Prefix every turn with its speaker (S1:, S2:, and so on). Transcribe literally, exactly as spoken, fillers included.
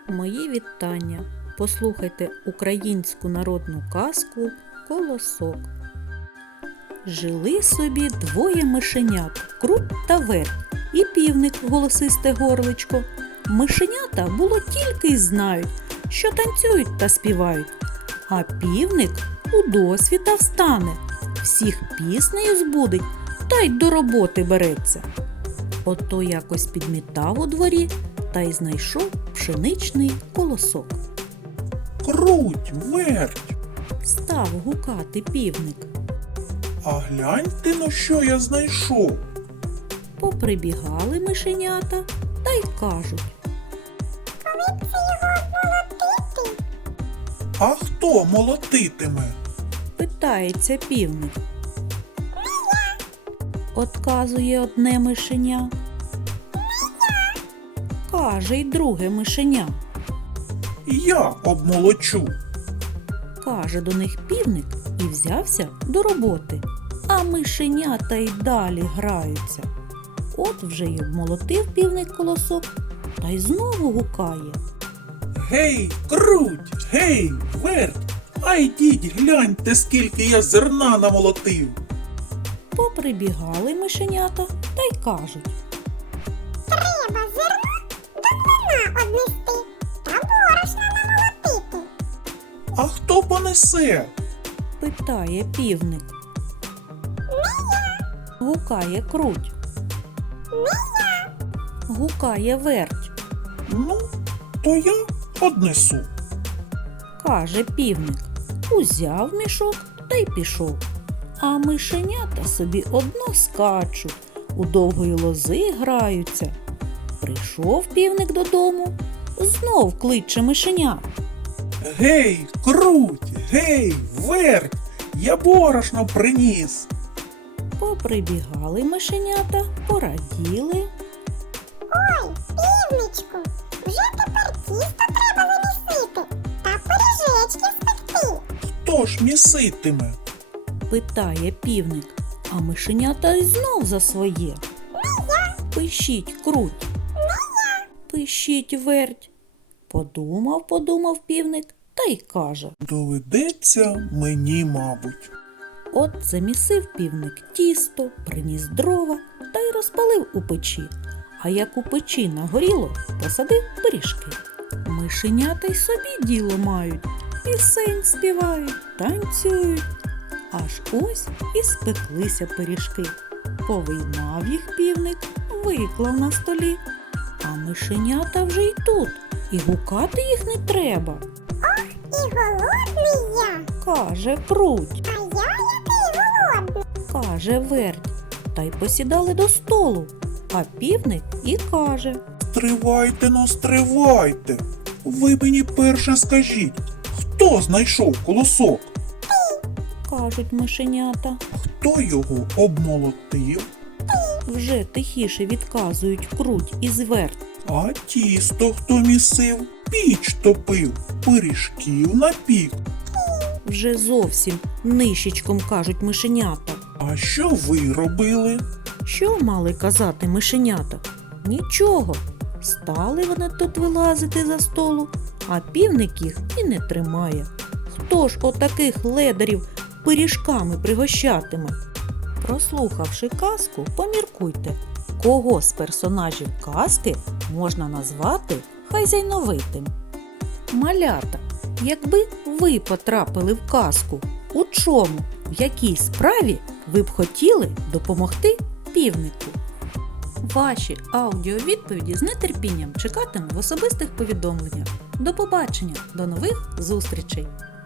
S1: Мої вітання. Послухайте українську народну казку «Колосок». Жили собі двоє мишенят – Круть та Верть, і півник голосисте горличко. Мишенята було тільки й знають, що танцюють та співають. А півник у досвіта встане, всіх піснею збудить та й до роботи береться. Ото якось підмітав у дворі та й знайшов пшеничний колосок.
S2: Круть, Верть,
S1: Став гукати півник.
S2: а гляньте, на що я знайшов.
S1: Поприбігали мишенята та й кажуть.
S2: А хто молотитиме?
S1: Питається півник. Отказує одне мишеня. Каже й друге мишеня.
S2: Я обмолочу.
S1: Каже до них півник і взявся до роботи. А мишенята й далі граються. От вже й обмолотив півник колосок та й знову гукає.
S2: Гей, круть, гей, Верть, а йдіть гляньте, скільки я зерна намолотив.
S1: Поприбігали мишенята та й кажуть.
S3: Треба зерно до млина однести та борошна намолотити.
S2: А хто понесе?
S1: Питає півник. Гукає круть. Гукає верть.
S2: Ну, то я однесу.
S1: Каже півник. Узяв мішок та й пішов. А мишенята собі одно скачуть, у довгої лози граються. Прийшов півник додому, знов кличе мишенят.
S2: Гей, круть, гей, Верть, я борошно приніс.
S1: Поприбігали мишенята, пораділи.
S3: Ой, півничку, вже тепер тісто треба замісити та пиріжечки спекти.
S2: Хто ж міситиме?
S1: Питає півник, а мишенята й знов за своє. Пишіть круть. Пишіть верть. Подумав, подумав півник та й каже.
S2: Доведеться мені, мабуть.
S1: От замісив півник тісто, приніс дрова та й розпалив у печі. А як у печі нагоріло, посадив пиріжки. Мишенята й собі діло мають, пісень співають, танцюють. Аж ось і спеклися пиріжки. Повиймав їх півник, виклав на столі. А мишенята вже й тут, і гукати їх не треба.
S3: І голодний я,
S1: Каже круть,
S3: а я який голодний.
S1: каже верть. Та й посідали до столу. А півник і каже.
S2: Стривайте, но стривайте. Ви мені перше скажіть, хто знайшов колосок?
S1: Кажуть мишенята.
S2: Хто його обмолотив?
S1: Вже тихіше відказують круть і зверть.
S2: А тісто хто місив? Піч топив, пиріжків напік.
S1: Вже зовсім нищечком кажуть мишенята.
S2: А що ви робили?
S1: Що мали казати мишенята? Нічого. Стали вони тут вилазити за столу, а півник їх і не тримає. Хто ж отаких ледарів пиріжками пригощатиме? Прослухавши казку, поміркуйте, кого з персонажів казки можна назвати хазяйновитим. Малята, якби ви потрапили в казку, у чому, в якій справі ви б хотіли допомогти півнику? Ваші аудіовідповіді з нетерпінням чекатиму в особистих повідомленнях. До побачення, до нових зустрічей!